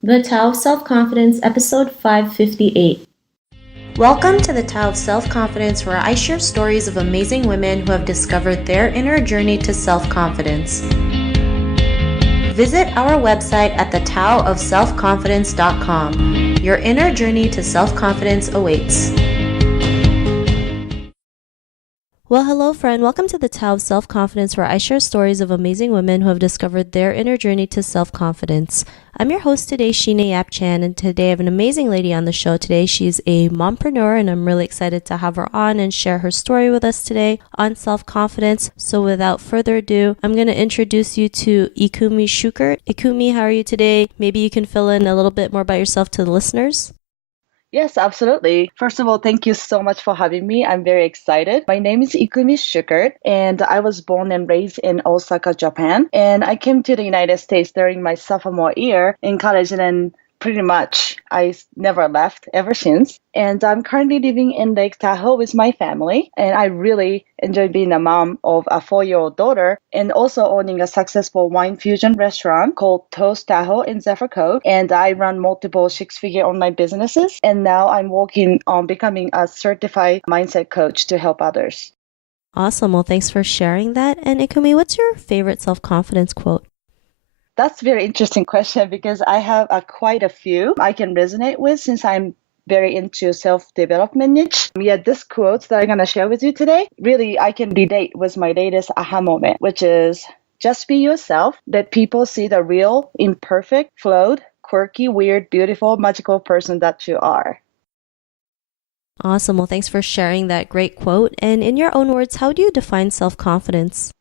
The Tao of Self-Confidence, episode 558. Welcome to the Tao of Self-Confidence, where I share stories of amazing women who have discovered their inner journey to self-confidence. Visit our website at thetaoofselfconfidence.com. Your inner journey to self-confidence awaits. Well, hello, friend. Welcome to the Tao of Self-Confidence, where I share stories of amazing women who have discovered their inner journey to self-confidence. I'm your host today, Sheena Yap Chan, and today I have an amazing lady on the show today. She's a mompreneur, and I'm really excited to have her on and share her story with us today on self-confidence. So without further ado, I'm going to introduce you to Ikumi Schuckert. Ikumi, how are you today? Maybe you can fill in a little bit more about yourself to the listeners. Yes, absolutely. First of all, thank you so much for having me. I'm very excited. My name is Ikumi Schuckert, and I was born and raised in Osaka, Japan. And I came to the United States during my sophomore year in college, and then pretty much I never left ever since. And I'm currently living in Lake Tahoe with my family, and I really enjoy being a mom of a 4-year-old daughter and also owning a successful wine fusion restaurant called Toast Tahoe in Zephyr Cove. And I run multiple six-figure online businesses, and now I'm working on becoming a certified mindset coach to help others. Awesome. Well, thanks for sharing that. And Ikumi, what's your favorite self-confidence quote? That's a very interesting question because I have quite a few I can resonate with since I'm very into self-development niche. This quote that I'm going to share with you today, really I can relate with my latest aha moment, which is just be yourself. Let people see the real, imperfect, flawed, quirky, weird, beautiful, magical person that you are. Awesome. Well, thanks for sharing that great quote. And in your own words, how do you define self-confidence?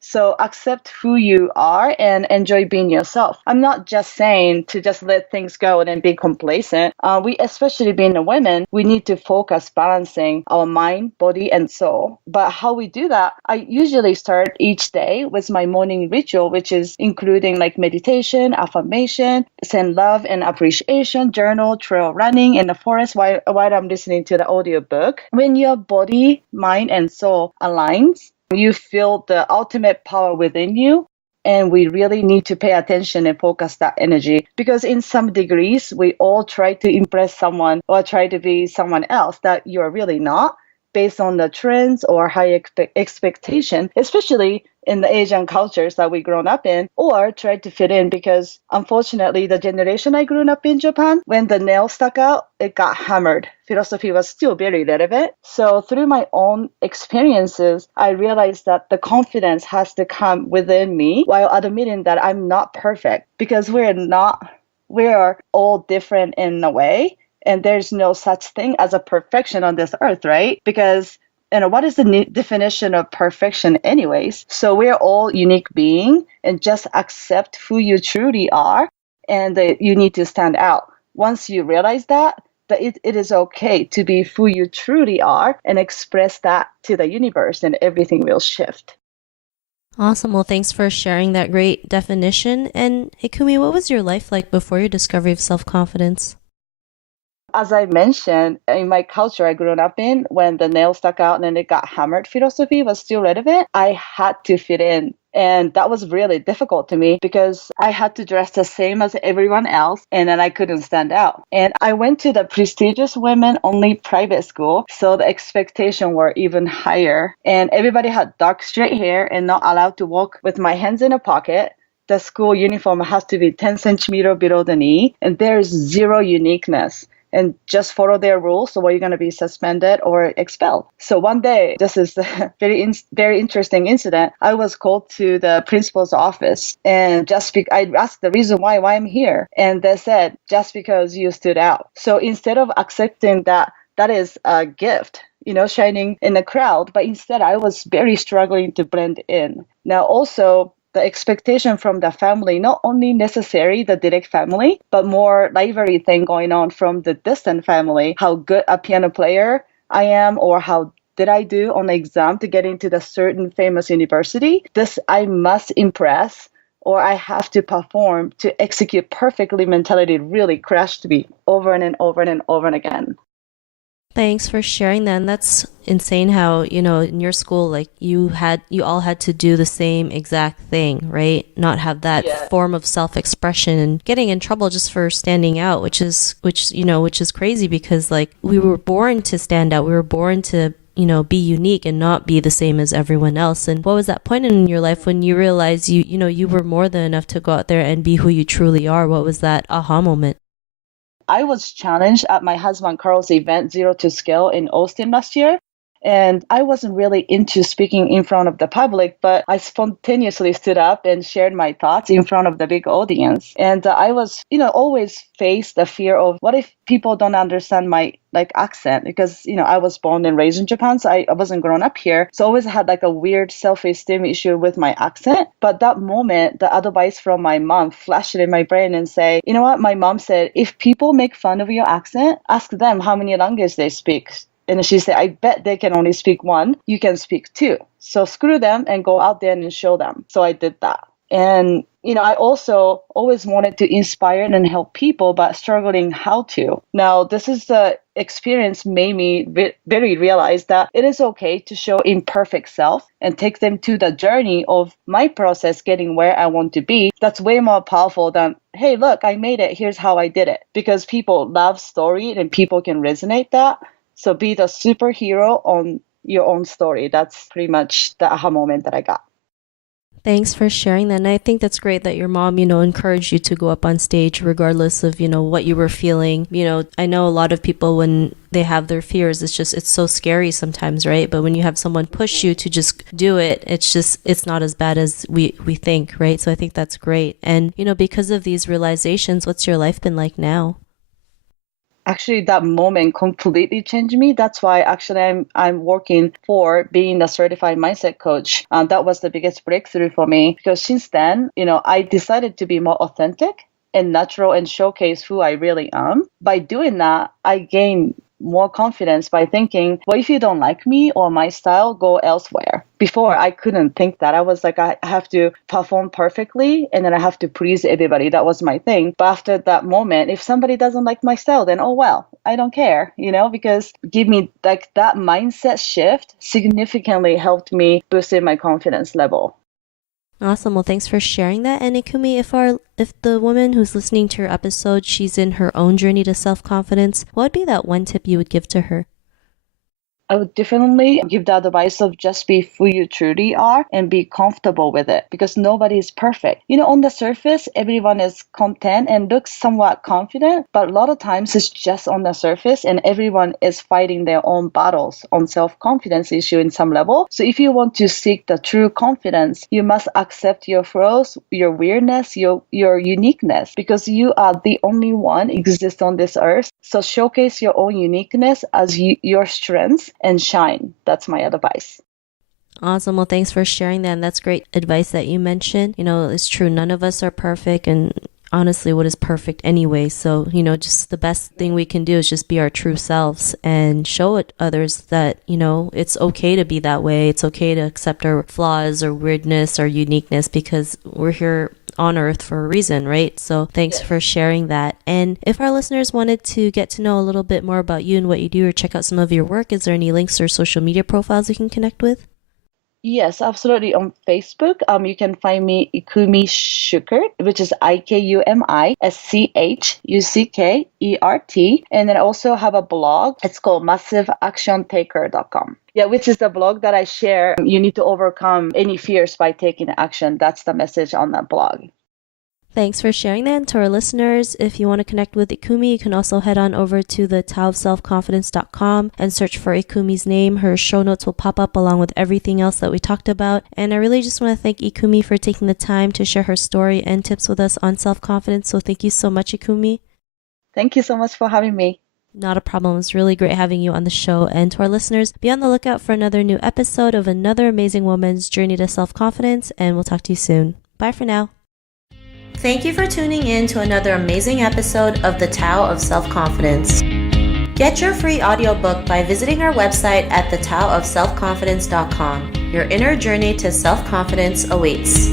So accept who you are and enjoy being yourself. I'm not just saying to just let things go and then be complacent. We, especially being a women, we need to focus balancing our mind, body, and soul. But how we do that, I usually start each day with my morning ritual, which is including like meditation, affirmation, send love and appreciation, journal, trail running in the forest while I'm listening to the audiobook. When your body, mind, and soul aligns, you feel the ultimate power within you. And we really need to pay attention and focus that energy because in some degrees, we all try to impress someone or try to be someone else that you're really not based on the trends or high expectation, especially in the Asian cultures that we grown up in, or try to fit in because unfortunately the generation I grew up in Japan, when the nail stuck out, it got hammered. Philosophy was still very relevant. So through my own experiences, I realized that the confidence has to come within me while admitting that I'm not perfect because we are all different in a way. And there's no such thing as a perfection on this earth, right? Because what is the definition of perfection anyways? So we're all unique being and just accept who you truly are and that you need to stand out. Once you realize that it is okay to be who you truly are and express that to the universe and everything will shift. Awesome. Well, thanks for sharing that great definition. And Ikumi, what was your life like before your discovery of self-confidence? As I mentioned, in my culture I grew up in, when the nail stuck out and then it got hammered, philosophy was still relevant. I had to fit in. And that was really difficult to me because I had to dress the same as everyone else and then I couldn't stand out. And I went to the prestigious women only private school, so the expectations were even higher. And everybody had dark straight hair and not allowed to walk with my hands in a pocket. The school uniform has to be 10 centimeter below the knee, and there's zero uniqueness and just follow their rules, or you're going to be suspended or expelled. So one day, this is a very interesting incident. I was called to the principal's office, and I asked the reason why I'm here, and they said just because you stood out. So instead of accepting that is a gift, shining in the crowd, but instead I was very struggling to blend in. Now also, the expectation from the family, not only necessary the direct family, but more lively thing going on from the distant family, how good a piano player I am or how did I do on the exam to get into the certain famous university. This I must impress or I have to perform to execute perfectly mentality really crashed me over and over and over and again. Thanks for sharing that. And that's insane how, in your school, like you all had to do the same exact thing, right? Not have that Yeah. form of self-expression and getting in trouble just for standing out, which is crazy because like we were born to stand out. We were born to be unique and not be the same as everyone else. And what was that point in your life when you realized you were more than enough to go out there and be who you truly are? What was that aha moment? I was challenged at my husband Carl's event, Zero to Scale in Austin last year. And I wasn't really into speaking in front of the public, but I spontaneously stood up and shared my thoughts in front of the big audience. And I was, always faced the fear of what if people don't understand my accent? Because, I was born and raised in Japan, so I wasn't grown up here. So I always had like a weird self-esteem issue with my accent. But that moment, the advice from my mom flashed in my brain and say, you know what? My mom said, if people make fun of your accent, ask them how many languages they speak. And she said, I bet they can only speak one. You can speak two. So screw them and go out there and show them. So I did that. And, I also always wanted to inspire and help people, but struggling how to. Now, this is the experience made me very realize that it is okay to show imperfect self and take them to the journey of my process getting where I want to be. That's way more powerful than, hey, look, I made it. Here's how I did it. Because people love story and people can resonate that. So be the superhero on your own story. That's pretty much the aha moment that I got. Thanks for sharing that. And I think that's great that your mom, encouraged you to go up on stage regardless of, what you were feeling. I know a lot of people when they have their fears, it's so scary sometimes, right? But when you have someone push you to just do it, it's not as bad as we think, right? So I think that's great. And, because of these realizations, what's your life been like now? Actually, that moment completely changed me. That's why actually I'm working for being a certified mindset coach. That was the biggest breakthrough for me because since then, I decided to be more authentic and natural and showcase who I really am. By doing that, I gained more confidence by thinking, well, if you don't like me or my style, go elsewhere. Before, I couldn't think that. I was like, I have to perform perfectly and then I have to please everybody. That was my thing. But after that moment, if somebody doesn't like my style, then oh, well, I don't care, because give me like that mindset shift significantly helped me boost in my confidence level. Awesome. Well, thanks for sharing that. And Ikumi, if the woman who's listening to your episode, she's in her own journey to self-confidence, what would be that one tip you would give to her? I would definitely give the advice of just be who you truly are and be comfortable with it because nobody is perfect. On the surface, everyone is content and looks somewhat confident, but a lot of times it's just on the surface and everyone is fighting their own battles on self-confidence issue in some level. So if you want to seek the true confidence, you must accept your flaws, your weirdness, your uniqueness because you are the only one exist on this earth. So showcase your own uniqueness as your strengths and shine. That's my advice. Awesome. Well, thanks for sharing that. And that's great advice that you mentioned. It's true. None of us are perfect. And honestly, what is perfect anyway? So, just the best thing we can do is just be our true selves and show it others that, it's okay to be that way. It's okay to accept our flaws or weirdness or uniqueness because we're here on earth for a reason, right? So thanks for sharing that. And if our listeners wanted to get to know a little bit more about you and what you do or check out some of your work, is there any links or social media profiles we can connect with? Yes, absolutely. On Facebook, you can find me Ikumi Schuckert, which is IKUMISCHUCKERT. And then I also have a blog. It's called massiveactiontaker.com. Yeah, which is the blog that I share. You need to overcome any fears by taking action. That's the message on that blog. Thanks for sharing that. And to our listeners, if you want to connect with Ikumi, you can also head on over to the taoofselfconfidence.com and search for Ikumi's name. Her show notes will pop up along with everything else that we talked about. And I really just want to thank Ikumi for taking the time to share her story and tips with us on self-confidence. So thank you so much, Ikumi. Thank you so much for having me. Not a problem. It was really great having you on the show. And to our listeners, be on the lookout for another new episode of another amazing woman's journey to self-confidence. And we'll talk to you soon. Bye for now. Thank you for tuning in to another amazing episode of the Tao of Self-Confidence. Get your free audiobook by visiting our website at thetaoofselfconfidence.com. Your inner journey to self-confidence awaits.